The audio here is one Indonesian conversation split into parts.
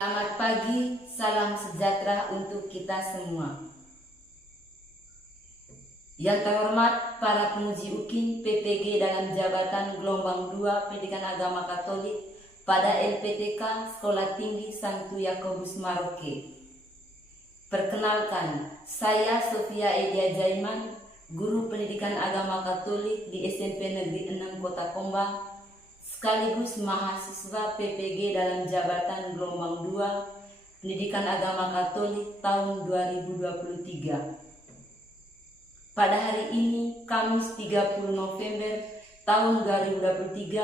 Selamat pagi, salam sejahtera untuk kita semua. Yang terhormat para penguji UKIN PPG dalam jabatan gelombang 2 Pendidikan Agama Katolik pada LPTK Sekolah Tinggi Santo Yakobus Maroke. Perkenalkan, saya Sofia Edia Jaiman, guru pendidikan agama Katolik di SMP Negeri 6 Kota Kombang, sekaligus mahasiswa PPG dalam jabatan gelombang 2 Pendidikan Agama Katolik tahun 2023. Pada hari ini, Kamis 30 November tahun 2023,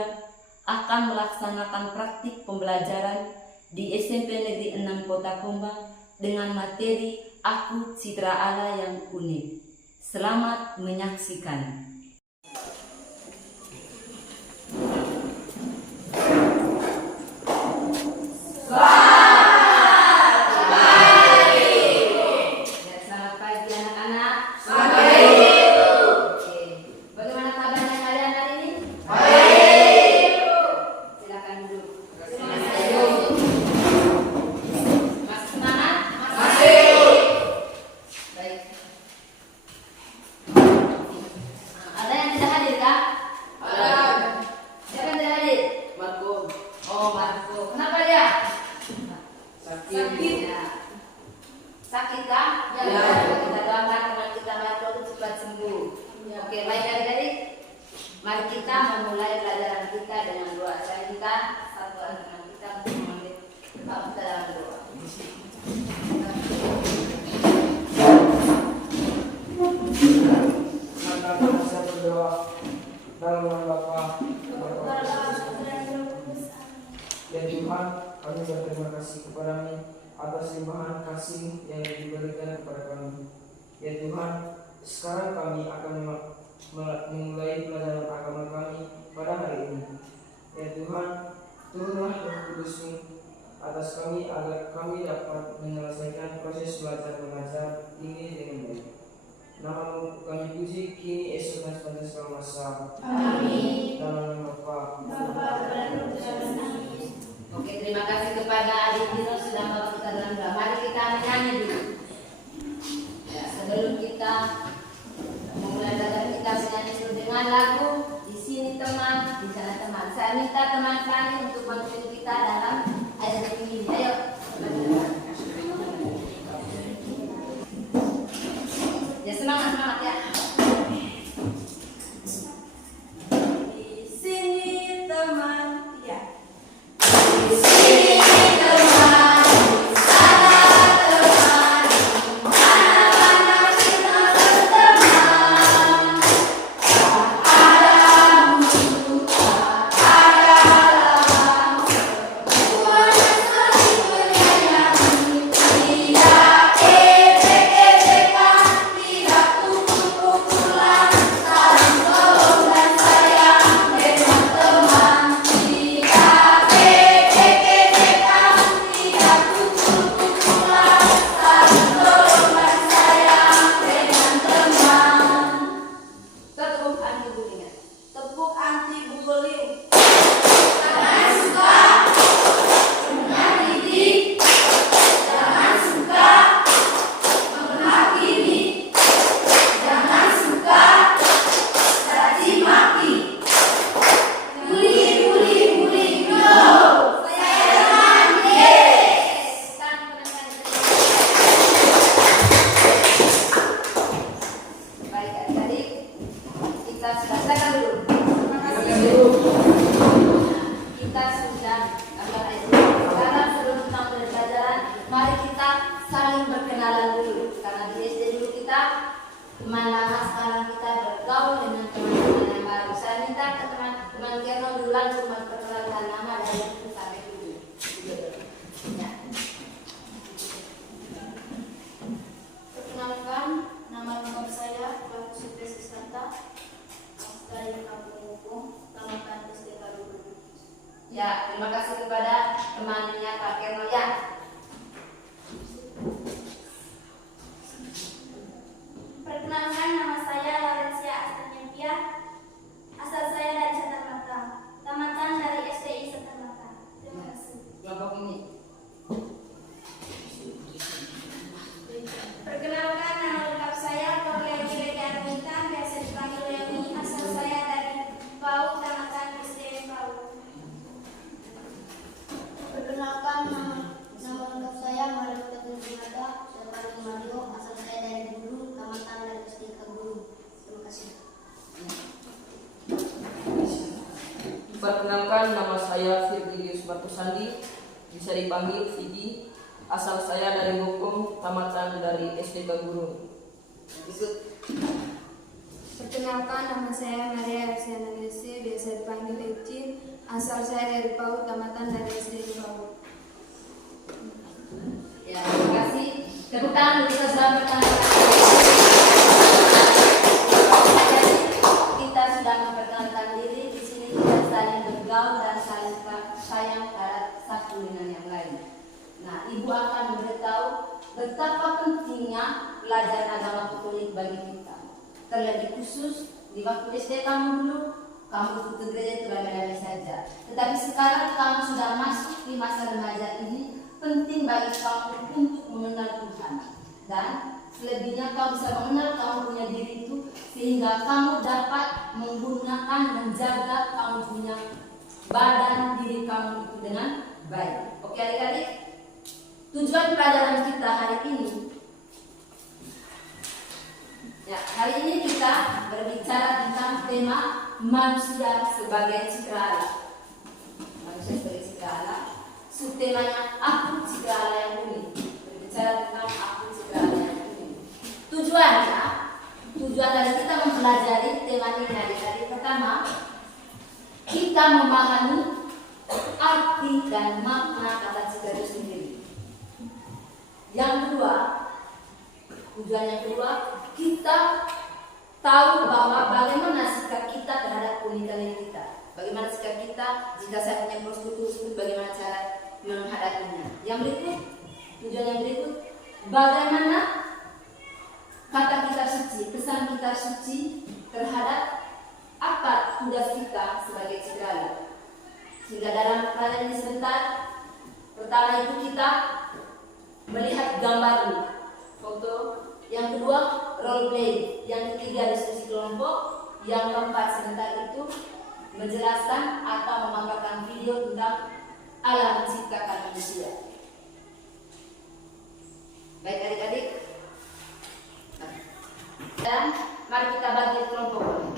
akan melaksanakan praktik pembelajaran di SMP Negeri 6 Kota Kombang dengan materi Aku Citra Allah yang Unik. Selamat menyaksikan. Sakit kah? Ya. Kita doakan teman kita Marco itu cepat sembuh. Ya. Oke, baik adik-adik. Mari kita memulai pelajaran kita dengan doa. Saya minta satu teman kita untuk mengambil kita dalam doa. Maka saya berdoa dalam nama Bapa. Ya Tuhan, kami berterima kasih kepada-Mu atas limpahan kasih yang diberikan kepada kami. Ya Tuhan, sekarang kami akan memulai pelajaran agama kami pada hari ini. Ya Tuhan, turunlah Roh Kudus-Mu atas kami agar kami dapat menyelesaikan proses belajar mengajar ini dengan baik. Nama-Mu kami puji kini esok dan sepanjang masa. Amin. Dalam nama Bapa. Oke, terima kasih kepada adik Dino sudah membawa kita dalam doa. Mari kita menyanyi dulu. Ya, sebelum kita memulai belajar kita menyanyi dulu dengan lagu Di Sini Teman, Di Sana Teman. Saya minta teman kami untuk bantu kita dalam ayat ini. Ayo. Ya, semangat ya. Di sini teman. Ya, terima kasih kepada temannya Pak Kerno ya. Perkenalkan, nama saya Laurencia Astanyempia. Asal saya dari Satamata, tamatan dari STI Satamata. Terima kasih. Kelompok ini. nama saya Virgilius Martusandi, bisa dipanggil Vigi. Asal saya dari Bokong, tamatan dari SDK Guru. Perkenalkan, nama saya Maria Arsiana Nese, biasa dipanggil Eci. Asal saya dari PAUD, tamatan dari SD PAUD. Ya, terima kasih. Tepuk tangan untuk kita selamat datang. Kita sudah memperkenalkan diri. Di sini kita saling bergaul dan saling sayang terhadap satu dengan yang lain. Nah, Ibu akan memberitahu betapa pentingnya pelajaran agama Katolik bagi kita. Terlebih khusus di waktu SD kamu dulu, kamu ikut ke gereja itu rame-rame saja. Tetapi sekarang kamu sudah masuk di masa remaja ini, penting bagi kamu untuk mengenal Tuhan. Dan selebihnya kamu bisa mengenal kamu punya diri itu, sehingga kamu dapat menggunakan, menjaga kamu punya badan diri kamu itu dengan baik. Oke adik-adik? Tujuan pelajaran kita hari ini, ya, hari ini kita berbicara tentang tema manusia sebagai citra Allah. Manusia sebagai citra Allah. Subtemanya aku citra Allah yang unik. Berbicara tentang aku citra Allah yang unik. Tujuan dari kita mempelajari tema ini adik-adik, pertama, kita memahami arti dan makna kata citra itu sendiri. Yang kedua, tujuan yang kedua, kita tahu bahwa bagaimana sikap kita terhadap keunikan kita. Bagaimana sikap kita jika saya punya prostitusi tersebut, bagaimana cara menghadapinya. Yang berikut, tujuan yang berikut, bagaimana kata kita suci, pesan kita suci terhadap apa tugas kita sebagai citra Allah. Sehingga dalam pelajaran ini sebentar, pertama itu kita melihat gambar ini, foto. Yang kedua, role play. Yang ketiga, diskusi kelompok. Yang keempat, sebentar itu menjelaskan atau memaparkan video tentang Allah menciptakan manusia. Baik adik-adik, dan mari kita bagi kelompok.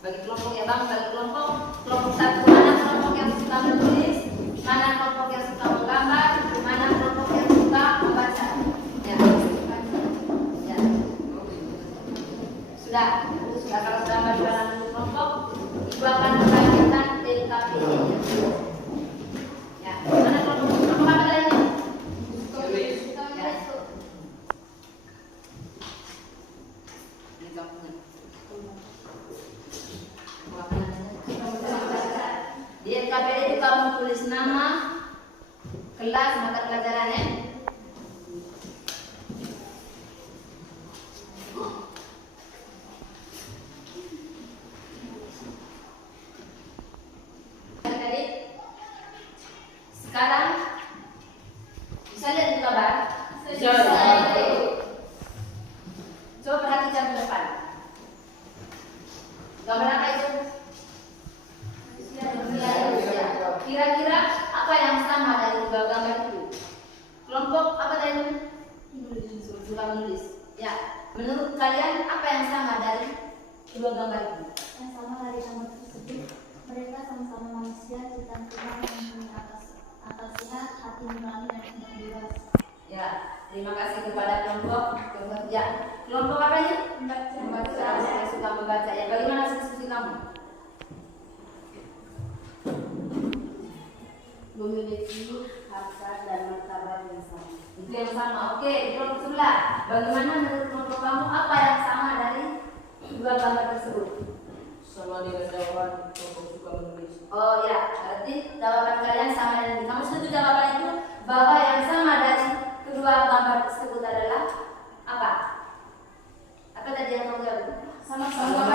Bagi kelompok ya bang, bagi kelompok. Kelompok satu, mana kelompok yang suka menulis, mana kelompok yang suka menggambar, mana kelompok yang suka membaca. Ya, sudah kalau sudah bagi dalam kelompok, ibu akan membagikan TKP-nya. Ya, mana kelompok apa lainnya? Ya. Ini kampungnya. Di TKP itu kamu tulis nama, kelas, mata pelajarannya. Sekarang bisa lihat di gambar? Bisa. Coba perhatikan ke depan. Gambar apa itu? Kira-kira apa yang sama dari dua gambar itu? Kelompok apa tadi? Suka menulis. Ya, menurut kalian apa yang sama dari dua gambar itu? Yang sama dari gambar tersebut, mereka sama-sama manusia ciptaan Tuhan yang punya akal sehat, hati nurani dan sifat bebas. Ya, terima kasih kepada kelompok. Ya, kelompok apa ini? Membaca. Saya suka membaca. Ya, bagaimana diskusi kamu? Memiliki harkat dan martabat yang sama. Itu yang sama. Oke, kelompok sebelah. Bagaimana menurut kelompok kamu apa yang sama dari dua gambar tersebut? Sama dengan jawaban kelompok suka menulis. Oh ya, berarti jawaban kalian sama dengan ini. Kamu setuju jawaban itu bahwa yang sama dari kedua gambar tersebut adalah apa? Apa tadi yang kamu jawab? Sama-sama.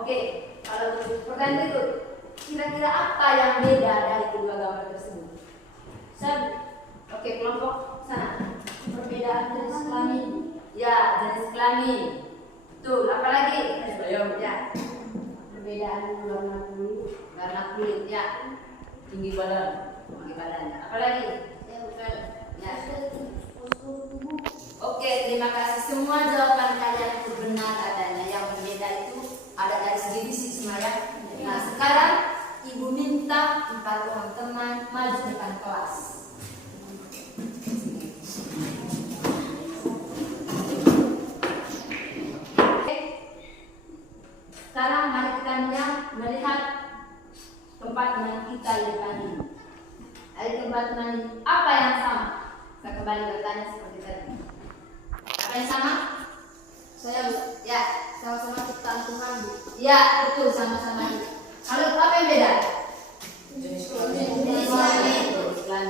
Oke, kalau begitu pertanyaan berikut. Kira-kira apa yang beda dari kedua gambar tersebut? Oke, kelompok sana. Perbedaan jenis kelamin. Ya, jenis kelamin. Tuh, apa lagi? Ya. Perbedaan warna kulit. Ya. Tinggi badan. Apa lagi? Ya. Oke, terima kasih. Semua jawaban kalian itu benar adanya. Yang berbeda itu ada dari segi fisik semua ya. Nah, sekarang empat orang teman maju depan kelas. Oke. Sekarang mari kita melihat tempat teman kita di depan ini. Dari tempat teman ini, apa yang sama? Saya kembali bertanya seperti tadi. Apa yang sama? Ya, sama-sama ciptaan Tuhan, Bu. ya betul, sama-sama. Kalau apa yang beda? Jenis Jenis kelamin.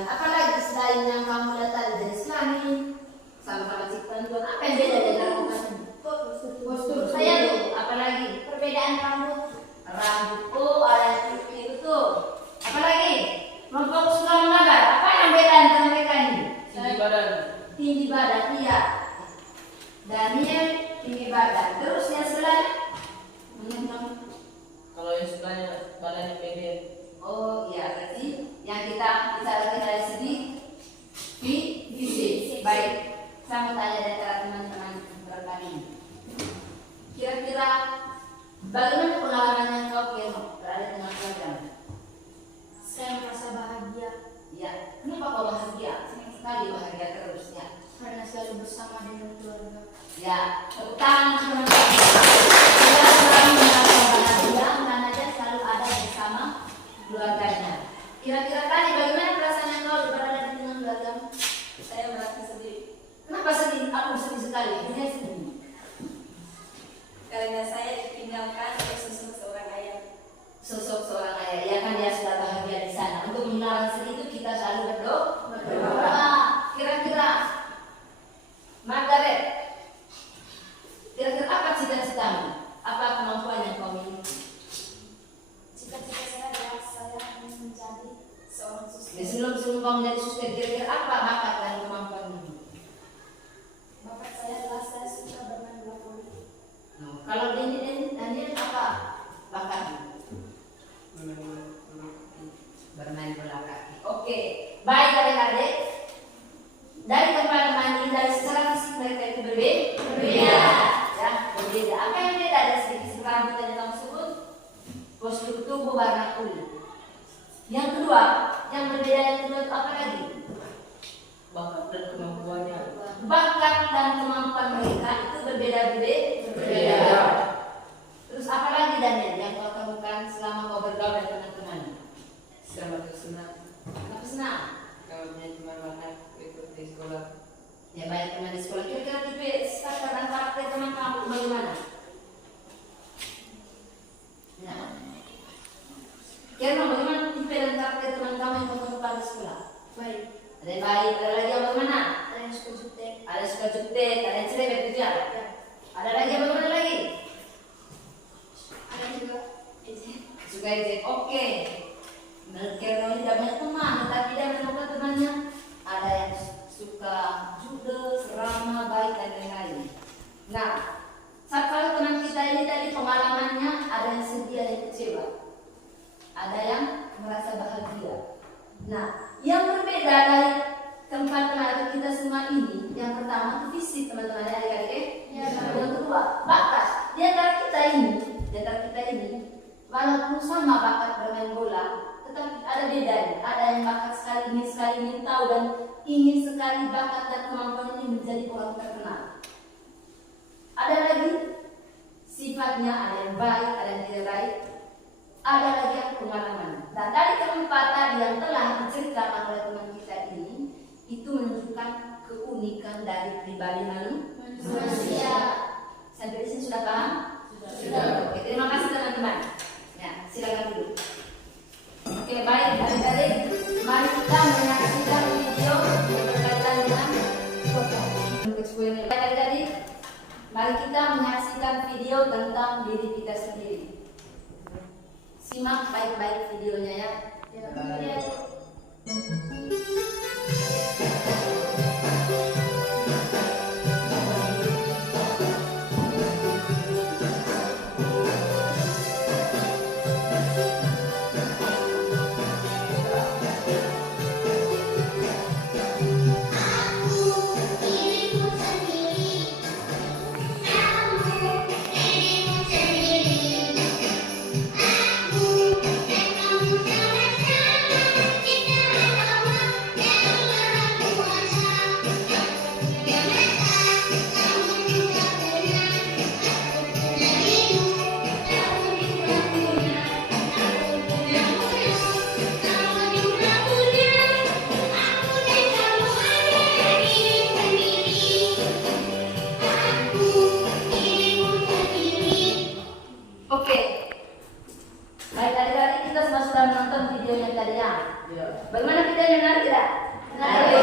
Apa lagi selain yang kamu lihat tadi, jenis kelamin, sama-sama ciptaan Tuhan. Apa yang beda dari rambut ini? Postur. Saya tuh, apa lagi? Perbedaan rambut. Rambut. Oh, ada yang putih betul. Apa lagi? Kelompok suka menggambar. Apa yang beda antara mereka ini? tinggi badan. Tinggi badan, iya. Daniel tinggi badan. Terus yang sebelahnya? Kalau yang sebelahnya badannya pendek. Oh iya, berarti yang kita bicarakan dari segi fisik. Baik, saya mau tanya dari teman-teman berapa ini. Kira-kira bagaimana pengalaman yang kau berada dengan keluarga? Saya merasa bahagia Ya, kenapa kau bahagia? Senang sekali bahagia terus ya. karena selalu bersama dengan keluarga. Ya, tepuk tangan teman-teman. Kita selalu merasa bahagia karena dia selalu ada bersama keluarganya. Kira-kira tadi bagaimana perasaan kau berada di tengah keluarga? Saya merasa sedih Kenapa sedih? Aku sedih sekali. Dia sedih. karena saya ditinggalkan oleh sosok seorang ayah. Sosok seorang ayah, ya kan dia sudah bahagia di sana. Untuk mengenal sedih itu kita selalu berdoa. Kira-kira Margaret, kira-kira apa cita-citamu? Apa kemampuan yang kau miliki? Cita-cita saya adalah saya ingin menjadi seorang Ya, suster. sebelum kau menjadi suster, kira-kira apa bakat dan kemampuanmu? Bapak saya adalah saya suka bermain bola voli. Kalau Daniel apa bakatmu? Bermain bola kaki. Oke, baik adik-adik. Dari tempat mandi, dari secara fisik mereka itu berbeda. Ya, berbeda. Apa yang beda dari segi rambut yang kamu sebut? Postur tubuh, warna kulit. Yang kedua, yang berbeda yang kedua itu apa lagi? Bakat dan kemampuannya. Bakat dan kemampuan mereka itu berbeda. Terus apa lagi Daniel yang kau temukan selama kau bergaul dengan teman-teman? Sama tersenang. Kenapa senang? Kalau punya teman banyak ikut di sekolah. Ya baik teman di sekolah. Kira-kira tipe karakter dan karakter teman kamu bagaimana? Ya. Kira-kira bagaimana tipe dan karakter teman kamu yang kau temukan di sekolah? Baik. Ada yang baik, ada lagi yang bagaimana? Ada yang suka jutek. Ada yang suka jutek, ada yang cerewet itu ya? Ya. Ada lagi yang bagaimana lagi? Ada yang juga ejek. Suka ejek, oke. Karena tidak banyak teman, tetapi dia menemukan temannya. Ada yang suka judes, ramah, baik dan lain-lain. Nah, kalau teman kita ini tadi pengalamannya ada yang sedih, ada yang kecewa, ada yang merasa bahagia. Nah, yang berbeda dari tempat teman kita semua ini, yang pertama itu fisik teman-teman adik-adik. Ya. Yang kedua, bakat. Di antara kita ini, walaupun sama bakat bermain bola, tetapi ada bedanya. Ada yang bakat sekali ingin tahu dan ingin sekali bakat dan kemampuan ini menjadi orang terkenal. Ada lagi sifatnya, ada yang baik, ada yang tidak baik, ada lagi yang pengalaman. Dan dari keempat tadi yang telah diceritakan oleh teman kita ini, itu menunjukkan keunikan dari pribadi manusia. Sampai di sini sudah paham? Sudah. Oke, terima kasih teman-teman. Ya, silakan dulu. Oke, baik adik-adik, mari kita menyaksikan video yang berkaitan dengan foto. Baik adik-adik, mari kita menyaksikan video tentang diri kita sendiri. Simak baik-baik videonya ya. Ya. Aku dan kamu sama-sama sudah menonton videonya tadi ya? Ya. Bagaimana videonya, menarik tidak? Menarik.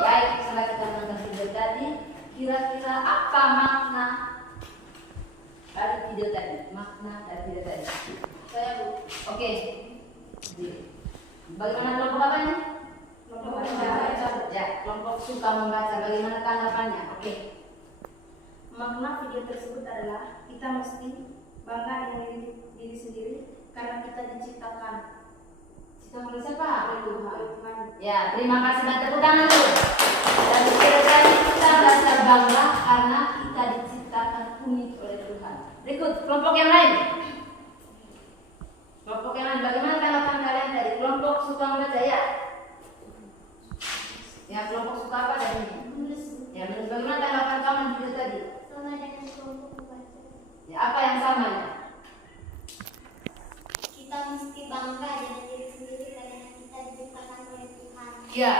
Baik, setelah kita menonton video tadi, kira-kira apa makna dari video tadi? Makna dari video tadi. Saya Bu. Oke. Bagaimana kelompok apanya? Kelompok membaca. Ya, kelompok suka membaca. Bagaimana tanggapannya? Oke. Makna video tersebut adalah kita mesti bangga dengan diri sendiri karena kita diciptakan Kita mulai siapa? oleh Tuhan. Ya, terima kasih, bantu tepuk tangan dulu. Dan video tadi kita merasa bangga karena kita diciptakan unik oleh Tuhan. Berikut kelompok yang lain. Kelompok yang lain, bagaimana tanggapan kalian tadi? Kelompok suka membaca ya? Ya, kelompok suka apa tadi? Menulis Ya, menurut bagaimana tanggapan kamu di video tadi? sama dengan kelompok membaca. Ya, apa yang sama ya? Kita mesti bangga dengan diri sendiri karena kita diciptakan oleh Tuhan. Ya,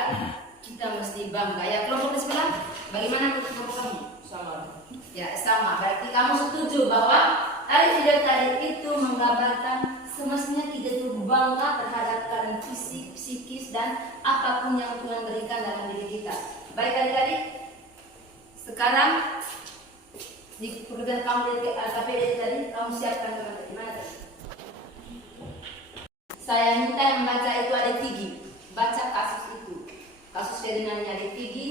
kita mesti bangga. Ya, kelompok di sebelah, bagaimana menurut kelompok kamu? Sama. Ya, sama. Berarti kamu setuju bahwa dari video tadi itu menggambarkan semestinya kita itu bangga terhadap keadaan fisik, psikis, dan apapun yang Tuhan berikan dalam diri kita. Baik adik-adik, sekarang di pekerjaan kamu di KPD tadi, kamu siapkan teman-teman. Gimana tadi? Saya minta yang baca itu ada Tigi. Baca kasus itu. Kasus Ferdinandnya ada Tigi.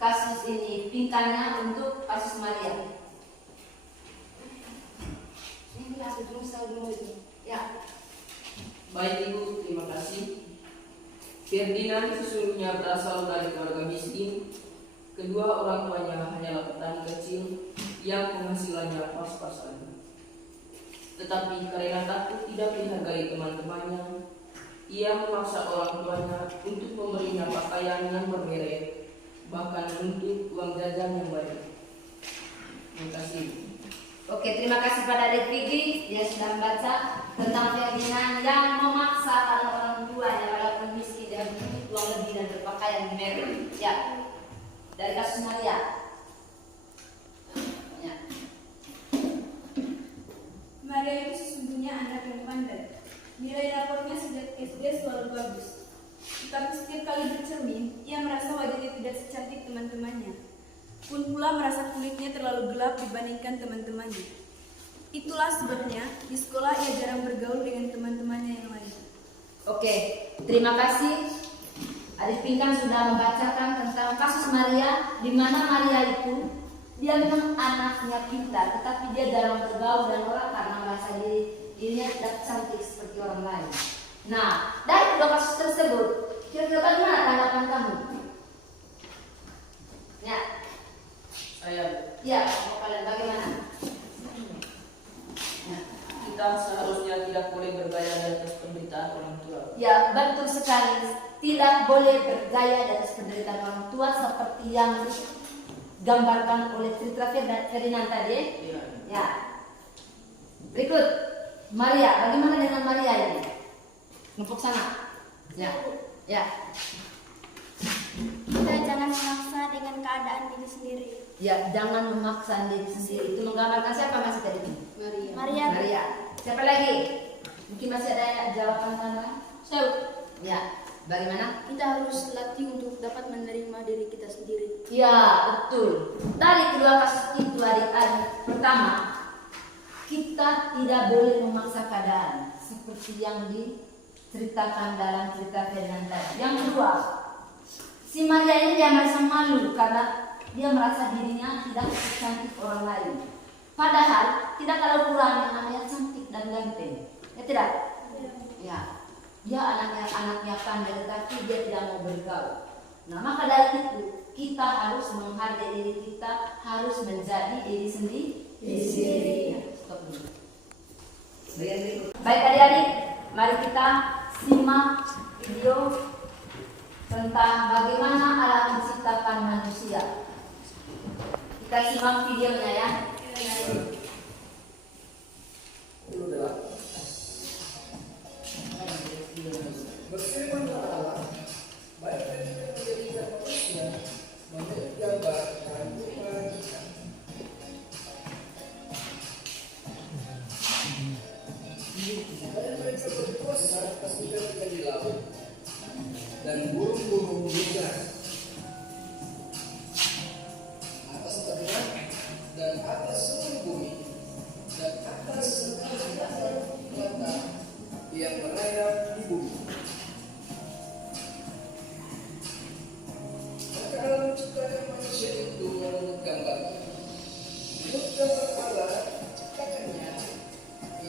Kasus ini pingkannya untuk kasus Maria. Ini kasus dulu itu. Ya. Baik Ibu, terima kasih. Ferdinand sesungguhnya berasal dari keluarga miskin. Kedua orang tuanya hanyalah petani kecil yang penghasilannya pas-pasan. Tetapi karena takut tidak dihargai teman-temannya, ia memaksa orang tuanya untuk memberinya pakaian yang bermerek, bahkan untuk uang jajan yang baik. Terima kasih. Oke, terima kasih pada Adik Pigi. Dia sudah membaca tentang Ferdinand yang memaksakan orang tuanya walaupun miskin dan butuh uang lebih dan berpakaian merek. Ya. Dari kasus Maria. Ya. Maria itu sesungguhnya anak yang pandai. Nilai raportnya sejak SD selalu bagus. Tetapi setiap kali bercermin, ia merasa wajahnya tidak secantik teman-temannya. Pun pula merasa kulitnya terlalu gelap dibandingkan teman-temannya. Itulah sebabnya di sekolah ia jarang bergaul dengan teman-temannya yang lain. Oke, terima kasih. Adik Pinkan sudah membacakan tentang kasus Maria, di mana Maria itu dia memang anaknya pintar, tetapi dia jarang bergaul dan orang karena merasa dirinya tidak cantik seperti orang lain. Nah, dari dua kasus tersebut, kira-kira bagaimana tanggapan kamu? Ya, ya, kalian bagaimana? Kita seharusnya tidak boleh bergaya di atas penderitaan orang tua. Ya, betul sekali. Tidak boleh bergaya di atas penderitaan orang tua seperti yang digambarkan oleh cerita Ferdinand tadi. Iya. Ya. Berikut Maria. Bagaimana dengan Maria ini? Numpuk sana. Ya. Ya. Kita jangan memaksa dengan keadaan diri sendiri. Ya, jangan memaksa diri sendiri. Itu menggambarkan siapa masih tadi? Maria. Maria. Siapa lagi? Mungkin masih ada jawaban tambahan? Ya. Bagaimana? Kita harus latih untuk dapat menerima diri kita sendiri. Ya, betul. Dari kedua kasus itu adik-adik, pertama, kita tidak boleh memaksa keadaan seperti yang diceritakan dalam cerita Ferdinand tadi. Yang kedua, si Maria ini dia merasa malu karena dia merasa dirinya tidak secantik orang lain. Padahal tidak kalah kurang yang namanya cantik dan ganteng. Ya tidak? Ya. Dia anaknya pandai, tetapi dia tidak mau bergaul. Nah, maka dari itu kita harus menghargai diri kita, harus menjadi diri sendiri. Ya, stop dulu. Baik adik-adik, mari kita simak video tentang bagaimana Allah menciptakan manusia. Kita simak videonya ya. Berfirmanlah Allah, baik dari menjadikan manusia menurut gambar dan rupa kita. Dan mereka berkuasa ikan-ikan di laut dan burung-burung di udara. Atas tanah dan atas seluruh bumi dan atas seluruh mata yang merayap di bumi. Maka alam ciptaan manusia itu menurut gambar Allah ciptakannya,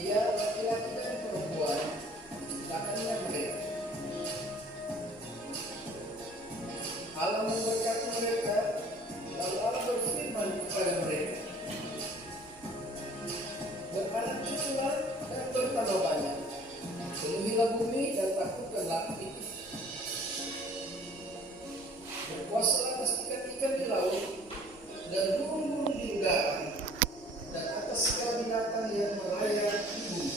ia laki-laki dan perempuan ciptakannya mereka. Allah memberkati mereka, lalu Allah berfirman kepada mereka, beranak cuculah dan bertambah banyak, penuhilah bumi dan taklukkanlah itu. Berkuasalah atas ikan-ikan di laut dan burung-burung di udara dan atas segala binatang yang merayap di bumi.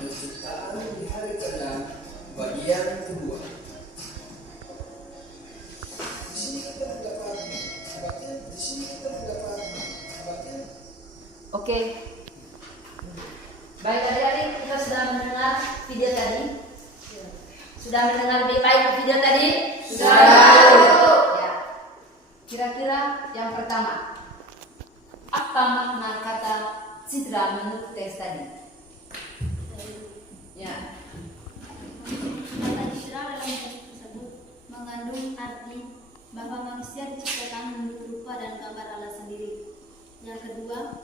Penciptaan di hari ke-6 bagian kedua. Di sini kita mendapat Oke. Baik adik-adik, kita sudah mendengar video tadi. Sudah mendengar baik video tadi? Sudah. Ya. Kira-kira yang pertama, apa makna kata citra menurut teks tadi? Ya. Kata Isra dalam teks tersebut mengandung arti bahwa manusia diciptakan menurut rupa dan gambar Allah sendiri. Yang kedua,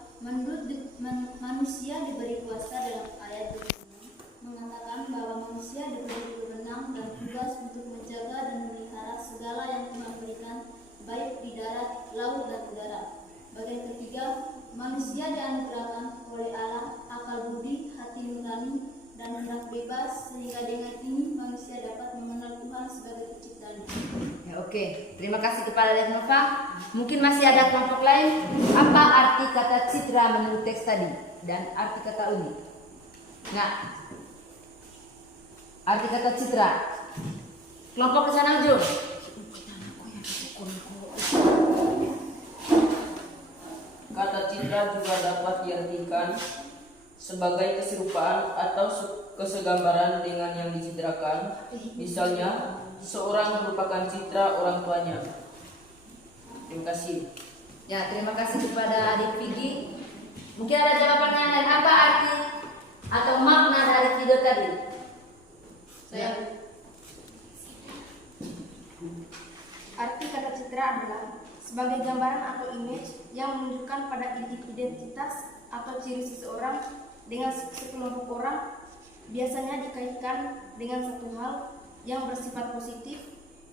manusia diberi kuasa dalam ayat 26 mengatakan bahwa manusia diberi wewenang dan tugas untuk menjaga dan memelihara segala yang Tuhan berikan, baik di darat, laut, dan udara. Bagian ketiga, manusia dianugerahkan oleh Allah akal budi, hati nurani, dan hendak bebas, sehingga dengan ini manusia dapat mengenal Tuhan sebagai penciptanya. Ya, oke. Terima kasih kepada Nova. Mungkin masih ada kelompok lain. Apa arti kata citra menurut teks tadi dan arti kata uni? Nah, arti kata citra. Kelompok ke sana, Jul. Kata citra juga dapat diartikan sebagai keserupaan atau kesegambaran dengan yang dicitrakan. Misalnya, seorang merupakan citra orang tuanya. Terima kasih. Ya, terima kasih kepada adik Vicky. Mungkin ada jawabannya lain. Apa arti atau makna dari video tadi? Saya. Arti kata citra adalah sebagai gambaran atau image yang menunjukkan pada identitas atau ciri seseorang dengan sekelompok orang, biasanya dikaitkan dengan satu hal yang bersifat positif,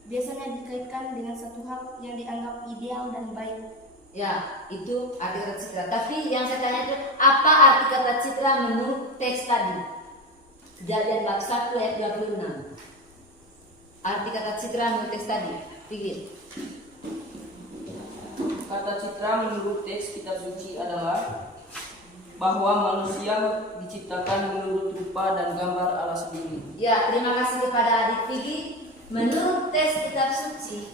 biasanya dikaitkan dengan satu hal yang dianggap ideal dan baik. Ya, itu arti kata citra. Tapi yang saya tanya itu, apa arti kata citra menurut teks tadi? Kejadian bab 1 ayat 26. Arti kata citra menurut teks tadi. Pikir. Kata citra menurut teks kitab suci adalah bahwa manusia diciptakan menurut rupa dan gambar Allah sendiri. Ya, terima kasih kepada adik Vicky. Menurut teks kitab suci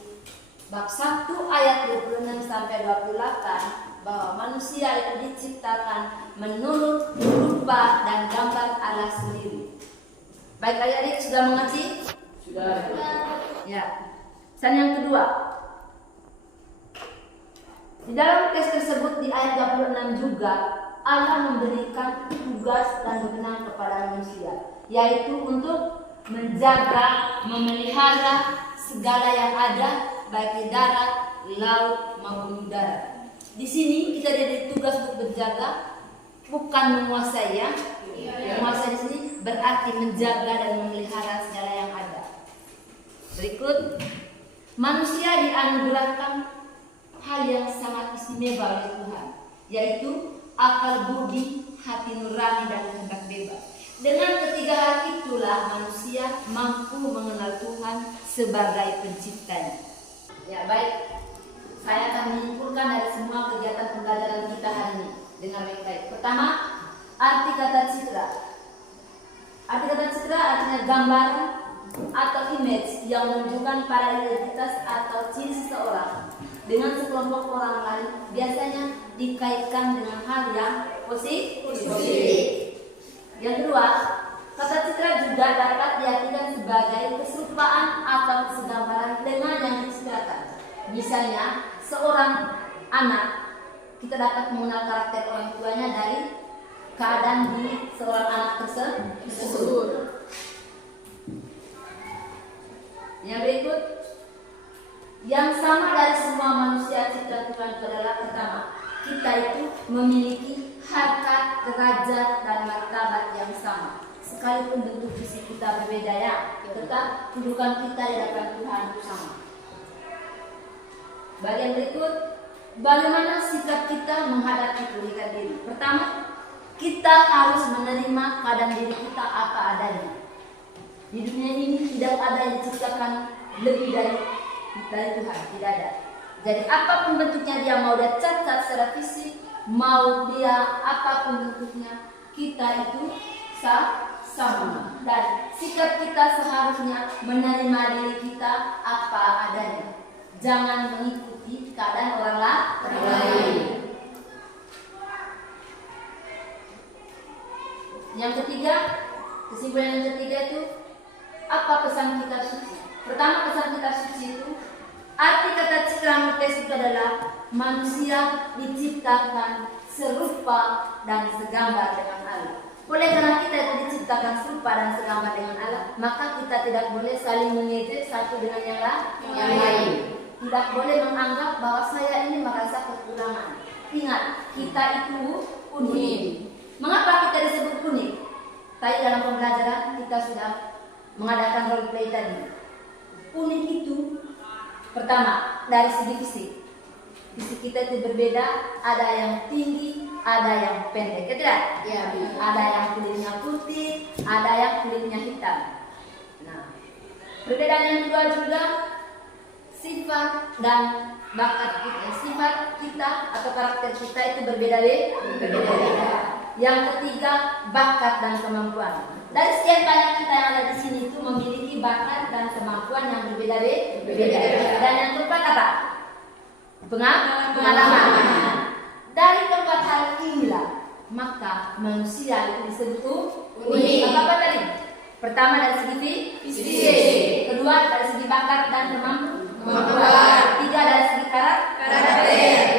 bab 1 ayat 26 sampai 28 bahwa manusia itu diciptakan menurut rupa dan gambar Allah sendiri. Baik adik-adik, sudah mengerti? Sudah. Ya. Dan yang kedua, di dalam teks tersebut di ayat 26 juga Allah memberikan tugas dan wewenang kepada manusia, yaitu untuk menjaga, memelihara segala yang ada, baik di darat, laut maupun udara. Di sini kita diberi tugas untuk berjaga, bukan menguasai ya. Menguasai di sini berarti menjaga dan memelihara segala yang ada. Berikut, manusia dianugerahkan hal yang sangat istimewa oleh Tuhan, yaitu akal budi, hati nurani, dan kehendak bebas. Dengan ketiga hal itulah manusia mampu mengenal Tuhan sebagai penciptanya. Ya baik, saya akan menyimpulkan dari semua kegiatan pembelajaran kita hari ini dengan baik. Pertama, arti kata citra. Arti kata citra artinya gambaran atau image yang menunjukkan pada identitas atau ciri seseorang dengan sekelompok orang lain, biasanya dikaitkan dengan hal yang positif. Yang kedua, kata citra juga dapat diartikan sebagai keserupaan atau kesegambaran dengan yang dicitrakan. Misalnya, seorang anak, kita dapat mengenal karakter orang tuanya dari keadaan diri seorang anak tersebut. Yang berikut, yang sama dari semua manusia ciptaan Tuhan adalah pertama, kita itu memiliki harkat, derajat, dan martabat yang sama. Sekalipun bentuk fisik kita berbeda ya, tetap kedudukan kita di hadapan Tuhan itu sama. Bagian berikut, bagaimana sikap kita menghadapi pernikahan diri. Pertama, kita harus menerima keadaan diri kita apa adanya. Di dunia ini tidak ada yang diciptakan lebih dari Tuhan, tidak ada. Jadi apapun bentuknya, dia mau dia cacat secara fisik, mau dia apapun bentuknya, kita itu sama. Dan sikap kita seharusnya menerima diri kita apa adanya. Jangan mengikuti keadaan orang lain. Yang ketiga, kesimpulan yang ketiga itu, apa pesan kitab suci? Pertama, pesan kitab suci itu, arti kata citra mutes itu adalah manusia diciptakan serupa dan segambar dengan Allah. Oleh karena kita itu diciptakan serupa dan segambar dengan Allah, maka kita tidak boleh saling mengejek satu dengan yang lain. Tidak boleh menganggap bahwa saya ini merasa kekurangan. Ingat, kita itu unik. Mengapa kita disebut unik? Tadi dalam pembelajaran kita sudah mengadakan role play tadi. Unik itu pertama dari segi fisik. Fisik kita itu berbeda, ada yang tinggi, ada yang pendek, tidak? Ya, ada yang kulitnya putih, ada yang kulitnya hitam. Nah, perbedaan yang kedua juga sifat dan bakat kita. Sifat kita atau karakter kita itu berbeda-beda. Yang ketiga, bakat dan kemampuan. Dari sekian banyak kita yang ada di sini itu memiliki bakat dan kemampuan yang berbeda-beda. Dan yang keempat apa? Pengalaman. Dari keempat hal inilah maka manusia itu disebut unik. Apa tadi? Pertama dari segi fisik, kedua dari segi bakat dan kemampuan, tiga dari segi karakter,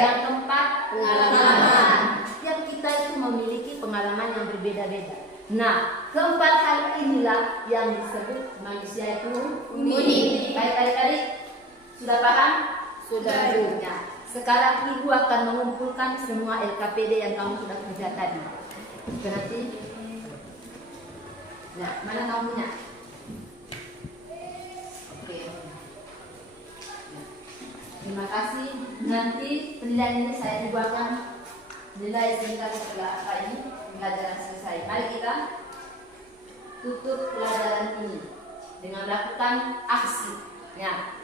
yang keempat pengalaman. Setiap kita itu memiliki pengalaman yang berbeda-beda. Nah, keempat hal inilah yang disebut manusia itu unik. Tadi sudah paham? Sudah. Ya. Sekarang ibu akan mengumpulkan semua LKPD yang kamu sudah kerja tadi. Berarti, nah, mana kamunya? Oke. Ya. Terima kasih. Nanti penilaian ini saya dibuatkan nilai sebentar setelah apa ini pelajaran selesai. Mari kita tutup pelajaran ini dengan melakukan aksi. Ya.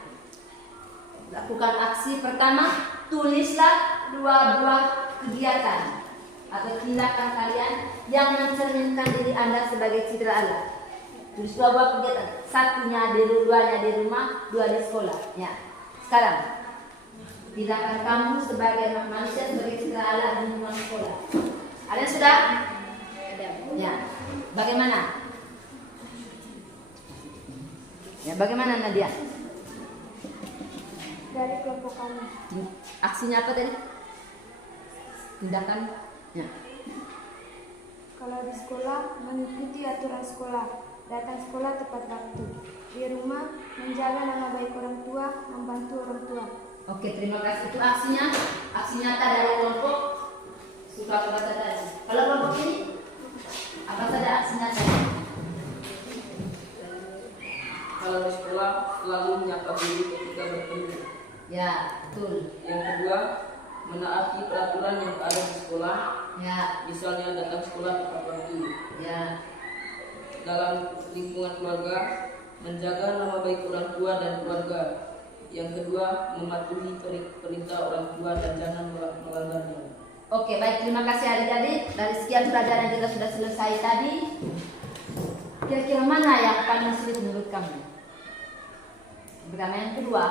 Lakukan aksi pertama, tulislah 2 buah kegiatan atau tindakan kalian yang mencerminkan diri Anda sebagai citra Allah. Tulis 2 buah kegiatan, satunya di duanya di rumah, 2 di sekolah. Ya. Sekarang tindakan kamu sebagai manusia sebagai citra Allah di rumah sekolah. Ada sudah? Ya. Bagaimana? Ya, bagaimana Nadia? Dari kelompok kami. Aksinya apa tadi? Tindakan? Ya. Kalau di sekolah, mengikuti aturan sekolah, datang sekolah tepat waktu. Di rumah, menjaga nama baik orang tua, membantu orang tua. Oke, terima kasih. Itu aksinya. Aksi nyata dari kelompok suka baca tadi. Kalau kelompok ini, apa saja aksi nyata? Kalau di sekolah selalu menyapa guru ketika bertemu. Ya, betul. Yang kedua, menaati peraturan yang ada di sekolah. Ya, Misalnya datang sekolah tepat waktu. ya, Dalam lingkungan keluarga, menjaga nama baik orang tua dan keluarga. Yang kedua, mematuhi perintah orang tua dan jangan melanggarnya. Oke, baik. Terima kasih adik-adik. Dari sekian pelajaran yang kita sudah selesai tadi, kira-kira mana yang paling sulit menurut kamu? Pertama, yang kedua,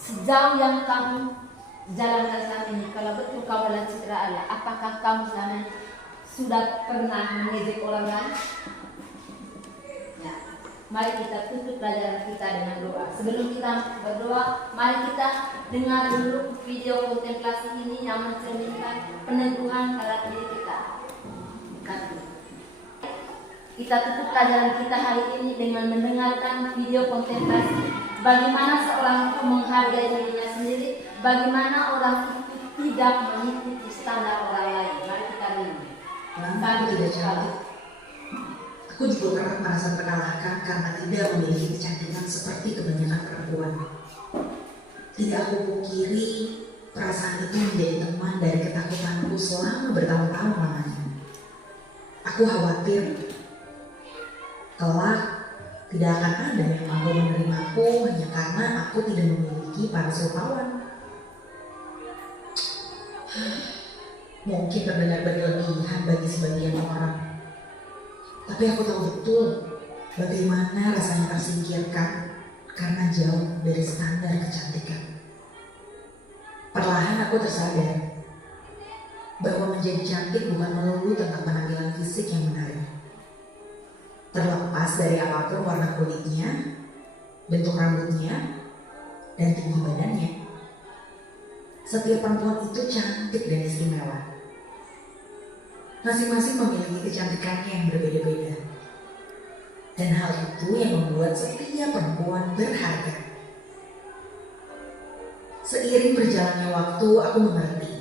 sejauh yang kamu jalankan selama ini. Kalau betul kamu adalah citra Allah, apakah kamu selama ini sudah pernah mengejek orang lain? Ya, mari kita tutup pelajaran kita dengan doa. Sebelum kita berdoa, mari kita dengar dulu video kontemplasi ini yang mencerminkan peneguhan terhadap diri kita. Kita tutup pelajaran kita hari ini dengan mendengarkan video kontemplasi. Bagaimana seorang itu menghargai dirinya sendiri, bagaimana orang itu tidak mengikuti standar orang lain. Mari kita lihat. Aku tidak cantik. Aku juga pernah merasa terkalahkan karena tidak memiliki kecantikan seperti kebanyakan perempuan. Tidak aku pungkiri, perasaan itu menjadi teman dari ketakutanku selama bertahun-tahun lamanya. Aku khawatir kelak tidak akan ada yang mampu menerimaku hanya karena aku tidak memiliki paras rupawan. Mungkin terdengar berlebihan bagi sebagian orang, tapi aku tahu betul bagaimana rasanya tersingkirkan karena jauh dari standar kecantikan. Perlahan aku tersadar bahwa menjadi cantik bukan melulu tentang penampilan fisik yang menarik. Terlepas dari apapun warna kulitnya, bentuk rambutnya, dan tinggi badannya, setiap perempuan itu cantik dan istimewa. Masing-masing memiliki kecantikannya yang berbeda-beda. Dan hal itu yang membuat setiap perempuan berharga. Seiring berjalannya waktu, aku mengerti.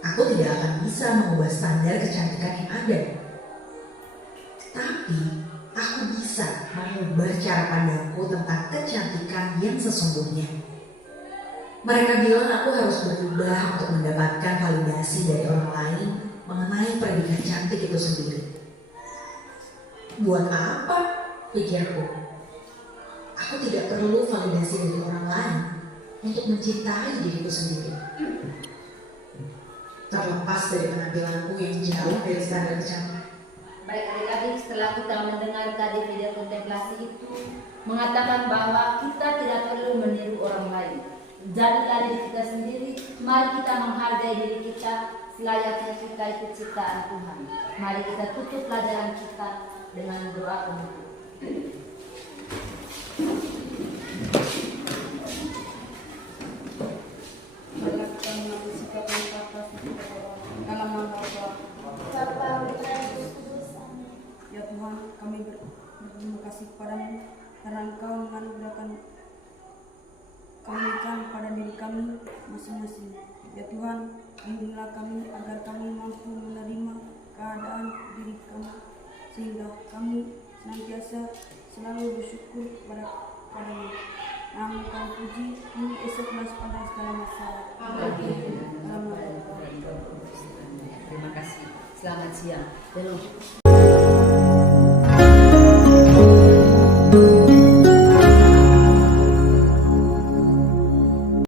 Aku tidak akan bisa mengubah standar kecantikan yang ada. Tapi, aku bisa mengubah cara pandangku tentang kecantikan yang sesungguhnya. Mereka bilang aku harus berubah untuk mendapatkan validasi dari orang lain mengenai predikat cantik itu sendiri. Buat apa? Pikirku. Aku tidak perlu validasi dari orang lain untuk mencintai diriku sendiri. Terlepas dari penampilanku yang jauh dari standar cantik. Baik adik-adik, setelah kita mendengar tadi video kontemplasi itu mengatakan bahwa kita tidak perlu meniru orang lain. Jadilah diri kita sendiri, mari kita menghargai diri kita selayaknya kita itu ciptaan Tuhan. Mari kita tutup pelajaran kita dengan doa penutup. Marilah kita mengambil sikap yang patah dalam nama Allah. Ya Tuhan, kami berterima kasih kepadamu karena Engkau menganugerahkan kebaikan pada diri kami masing-masing. Ya Tuhan, lindungilah kami agar kami mampu menerima keadaan diri kami sehingga kami senantiasa selalu bersyukur kepadamu. Namun kami puji, ini esok mas pada segala masalah. Terima kasih. Selamat siang.